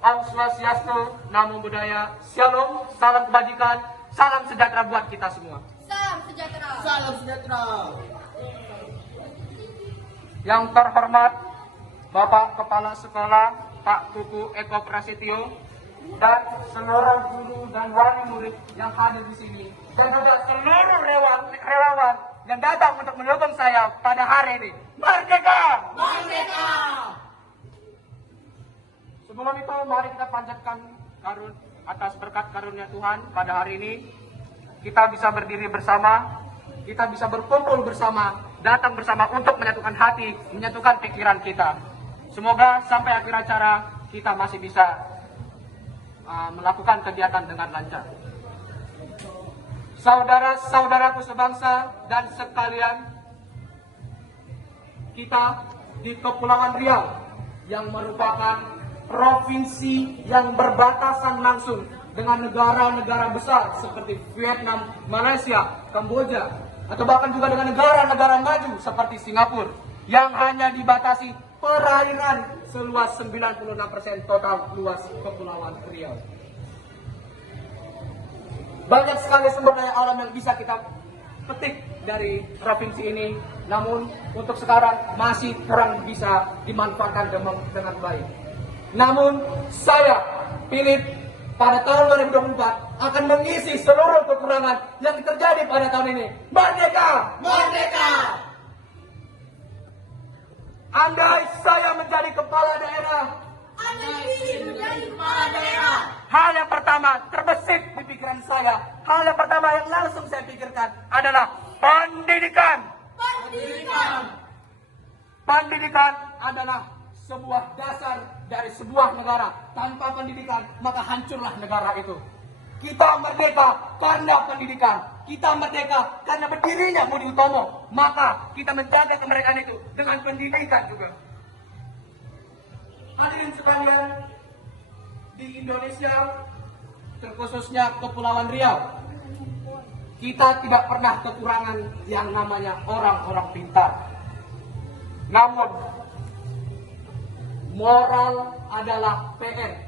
Om Swastiastu, Namo Buddhaya, Shalom, salam kebajikan, salam sejahtera buat kita semua. Salam sejahtera. Salam sejahtera. Yang terhormat Bapak Kepala Sekolah Pak Kuku Eko Prasetyo dan seluruh guru dan wali murid yang hadir di sini, dan juga seluruh relawan yang datang untuk mendukung saya pada hari ini. Merdeka! Merdeka! Sebelum itu, mari kita panjatkan atas berkat karunia Tuhan pada hari ini. Kita bisa berdiri bersama, kita bisa berkumpul bersama, datang bersama untuk menyatukan hati, menyatukan pikiran kita. Semoga sampai akhir acara kita masih bisa melakukan kegiatan dengan lancar. Saudara-saudaraku sebangsa dan sekalian, kita di Kepulauan Riau yang merupakan provinsi yang berbatasan langsung dengan negara-negara besar seperti Vietnam, Malaysia, Kamboja, atau bahkan juga dengan negara-negara maju seperti Singapura yang hanya dibatasi perairan seluas 96% total luas Kepulauan Riau. Banyak sekali sumber daya alam yang bisa kita petik dari provinsi ini, namun untuk sekarang masih kurang bisa dimanfaatkan dengan baik. Namun saya pilih pada tahun 2024 akan mengisi seluruh kekurangan yang terjadi pada tahun ini. Merdeka! Merdeka! Andai saya menjadi kepala daerah, hal yang pertama terbesit di pikiran saya, hal yang pertama yang langsung saya pikirkan adalah pendidikan. Pendidikan adalah sebuah dasar dari sebuah negara. Tanpa pendidikan, maka hancurlah negara itu. Kita merdeka karena pendidikan. Kita merdeka karena berdirinya Budi Utomo. Maka kita menjaga kemerdekaan itu dengan pendidikan juga. Hadirin sekalian, di Indonesia, terkhususnya Kepulauan Riau, kita tidak pernah kekurangan yang namanya orang-orang pintar. Namun, moral adalah PR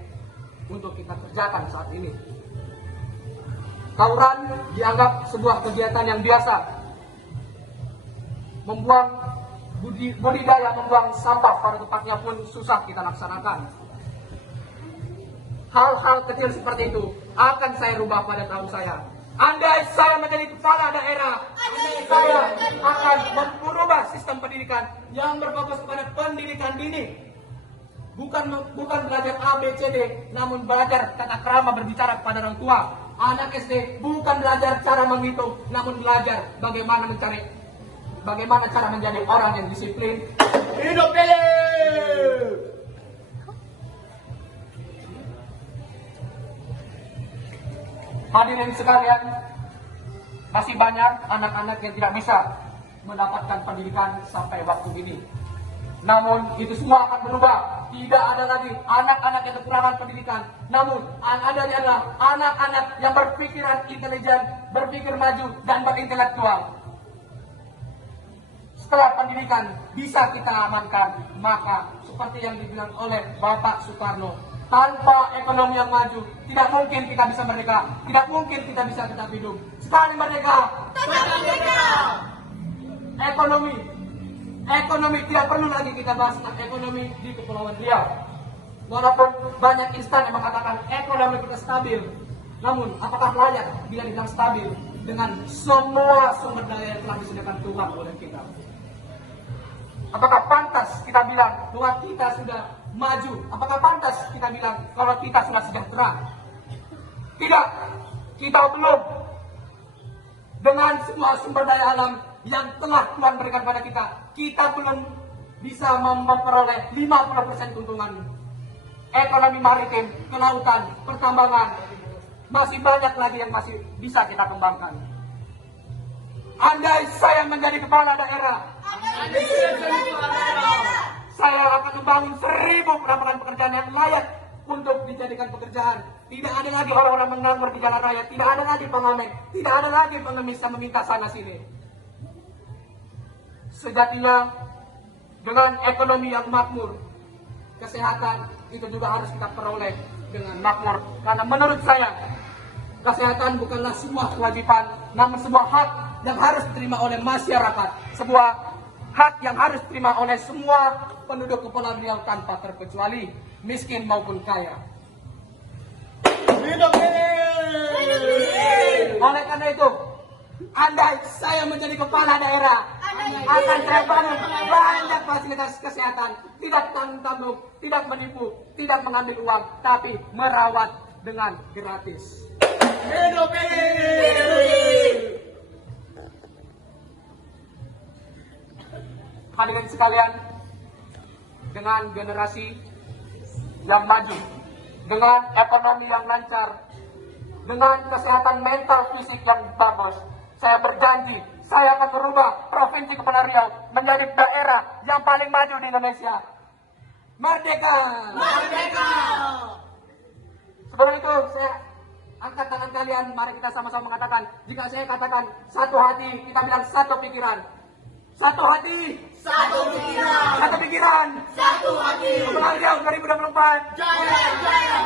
untuk kita kerjakan saat ini. Tawuran dianggap sebuah kegiatan yang biasa. Budidaya membuang sampah pada tempatnya pun susah kita laksanakan. Hal-hal kecil seperti itu akan saya rubah pada tahun saya. Andai saya menjadi kepala daerah, saya akan merubah sistem pendidikan yang berfokus pada pendidikan dini. Bukan belajar A, B, C, D, namun belajar tata krama berbicara kepada orang tua. Anak SD bukan belajar cara menghitung, namun belajar bagaimana cara menjadi orang yang disiplin. Hidup Pele! Hadirin sekalian, masih banyak anak-anak yang tidak bisa mendapatkan pendidikan sampai waktu ini. Namun itu semua akan berubah. Tidak ada lagi anak-anak yang kekurangan pendidikan. Namun adanya adalah anak-anak yang berpikiran intelijen, berpikir maju, dan berintelektual. Setelah pendidikan bisa kita amankan, maka seperti yang dibilang oleh Bapak Soekarno, tanpa ekonomi yang maju, tidak mungkin kita bisa merdeka, tidak mungkin kita bisa tetap hidup. Sekali merdeka, Tetap merdeka! Ekonomi tidak perlu lagi kita bahas tentang ekonomi di Kepulauan Riau. Walaupun banyak instan yang mengatakan ekonomi kita stabil, namun apakah layak bila dibilang stabil dengan semua sumber daya yang telah disediakan Tuhan oleh kita? Apakah pantas kita bilang bahwa kita sudah maju? Apakah pantas kita bilang kalau kita sudah sejahtera? Tidak, kita belum. Dengan semua sumber daya alam yang telah Tuhan berikan pada kita belum bisa memperoleh 50% keuntungan. Ekonomi maritim, kelautan, pertambangan, masih banyak lagi yang masih bisa kita kembangkan. Andai saya menjadi kepala daerah, saya akan membangun 1000 lapangan pekerjaan yang layak untuk dijadikan pekerjaan. Tidak ada lagi orang-orang menganggur di jalan raya, tidak ada lagi pengamen, tidak ada lagi pengemis yang meminta sana sini. Sejatinya dengan ekonomi yang makmur, kesehatan itu juga harus kita peroleh dengan makmur. Karena menurut saya, kesehatan bukanlah sebuah kewajiban, namun sebuah hak yang harus diterima oleh masyarakat. Sebuah hak yang harus diterima oleh semua penduduk Kepulauan Riau tanpa terkecuali, miskin maupun kaya. Hidup pilih. Oleh karena itu, andai saya menjadi kepala daerah, akan saya bangun banyak fasilitas kesehatan, tidak tanggung-tanggung, tidak menipu, tidak mengambil uang, tapi merawat dengan gratis. Hidup pilih. Hadirin sekalian, dengan generasi yang maju, dengan ekonomi yang lancar, dengan kesehatan mental fisik yang bagus, saya berjanji saya akan merubah Provinsi Kepulauan Riau menjadi daerah yang paling maju di Indonesia. Merdeka! Merdeka. Sebelum itu saya angkat tangan kalian, mari kita sama-sama mengatakan, jika saya katakan satu hati, kita bilang satu pikiran. Satu hati, Satu pikiran. satu pikiran. Satu hati. Kepulauan Riau 2024. Jaya, jaya.